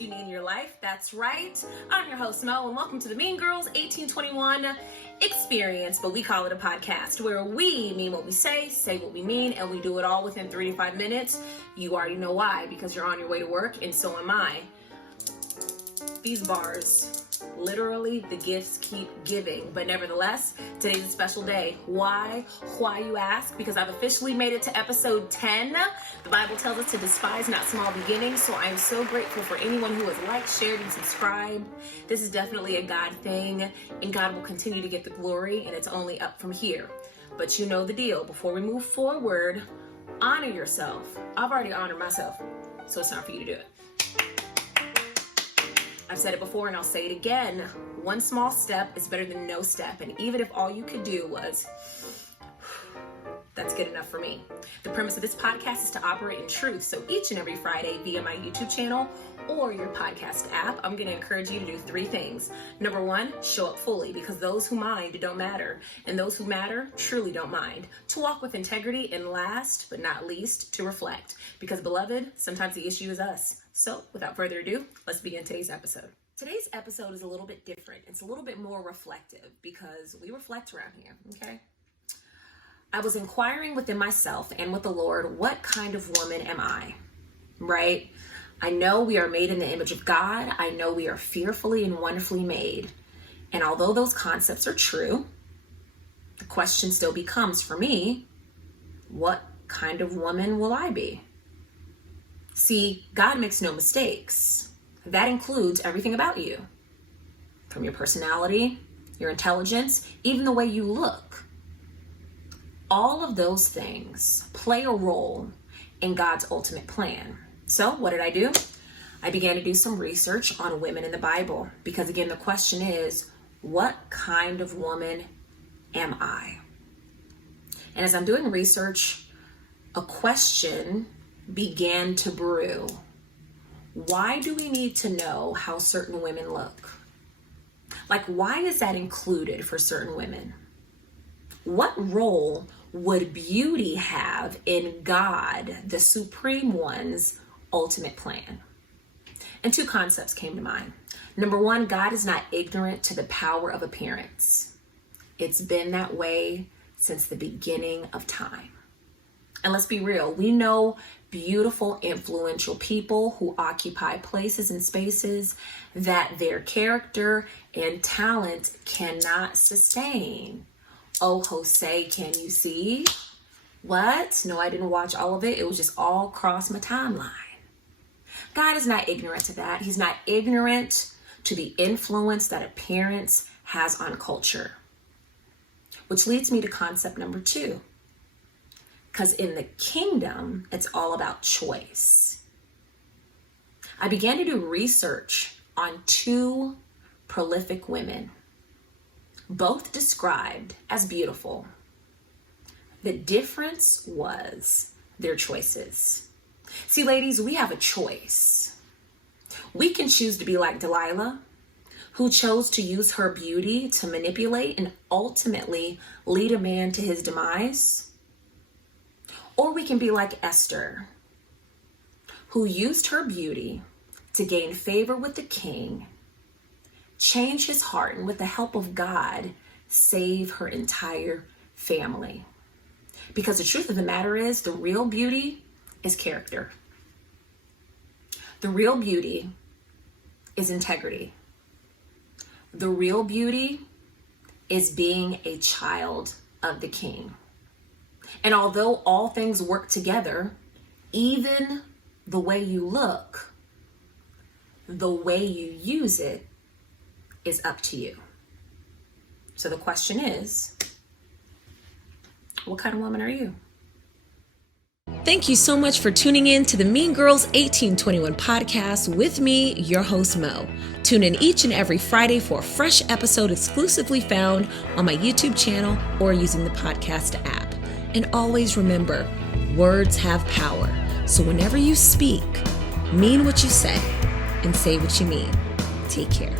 you need in your life. That's right. I'm your host, Mo, and welcome to the Mean Girls 1821 experience, but we call it a podcast where we mean what we say what we mean, and we do it all within 3 to 5 minutes. You already know why, because you're on your way to work, and so am I. These bars, literally, the gifts keep giving. But nevertheless, today's a special day. Why? Why, you ask? Because I've officially made it to episode 10. The Bible tells us to despise not small beginnings, so I'm so grateful for anyone who has liked, shared, and subscribed. This is definitely a God thing, and God will continue to get the glory, and it's only up from here. But you know the deal. Before we move forward, honor yourself. I've already honored myself, so it's time for you to do it. I've said it before and I'll say it again. One small step is better than no step. And even if all you could do was, that's good enough for me. The premise of this podcast is to operate in truth. So each and every Friday via my YouTube channel or your podcast app, I'm going to encourage you to do 3 things. Number 1, show up fully, because those who mind don't matter. And those who matter truly don't mind. To walk with integrity, and last but not least, to reflect. Because beloved, sometimes the issue is us. So without further ado, let's begin today's episode. Today's episode is a little bit different. It's a little bit more reflective because we reflect around here, okay? I was inquiring within myself and with the Lord, what kind of woman am I, right? I know we are made in the image of God. I know we are fearfully and wonderfully made. And although those concepts are true, the question still becomes for me, what kind of woman will I be? See, God makes no mistakes. That includes everything about you. From your personality, your intelligence, even the way you look. All of those things play a role in God's ultimate plan. So what did I do? I began to do some research on women in the Bible. Because again, the question is, what kind of woman am I? And as I'm doing research, a question began to brew. Why do we need to know how certain women look? Like, why is that included for certain women? What role would beauty have in God, the Supreme One's ultimate plan? And 2 concepts came to mind. Number 1, God is not ignorant to the power of appearance. It's been that way since the beginning of time. And let's be real, we know beautiful, influential people who occupy places and spaces that their character and talent cannot sustain. Oh, Jose, can you see? What? No, I didn't watch all of it. It was just all across my timeline. God is not ignorant to that. He's not ignorant to the influence that appearance has on culture. Which leads me to concept number 2. Because in the kingdom, it's all about choice. I began to do research on 2 prolific women, both described as beautiful. The difference was their choices. See, ladies, we have a choice. We can choose to be like Delilah, who chose to use her beauty to manipulate and ultimately lead a man to his demise. Or we can be like Esther, who used her beauty to gain favor with the king, change his heart, and with the help of God, save her entire family. Because the truth of the matter is, the real beauty is character. The real beauty is integrity. The real beauty is being a child of the King. And although all things work together, even the way you look, the way you use it is up to you. So the question is, what kind of woman are you? Thank you so much for tuning in to the Mean Girls 1821 podcast with me, your host, Mo. Tune in each and every Friday for a fresh episode exclusively found on my YouTube channel or using the podcast app. And always remember, words have power. So whenever you speak, mean what you say and say what you mean. Take care.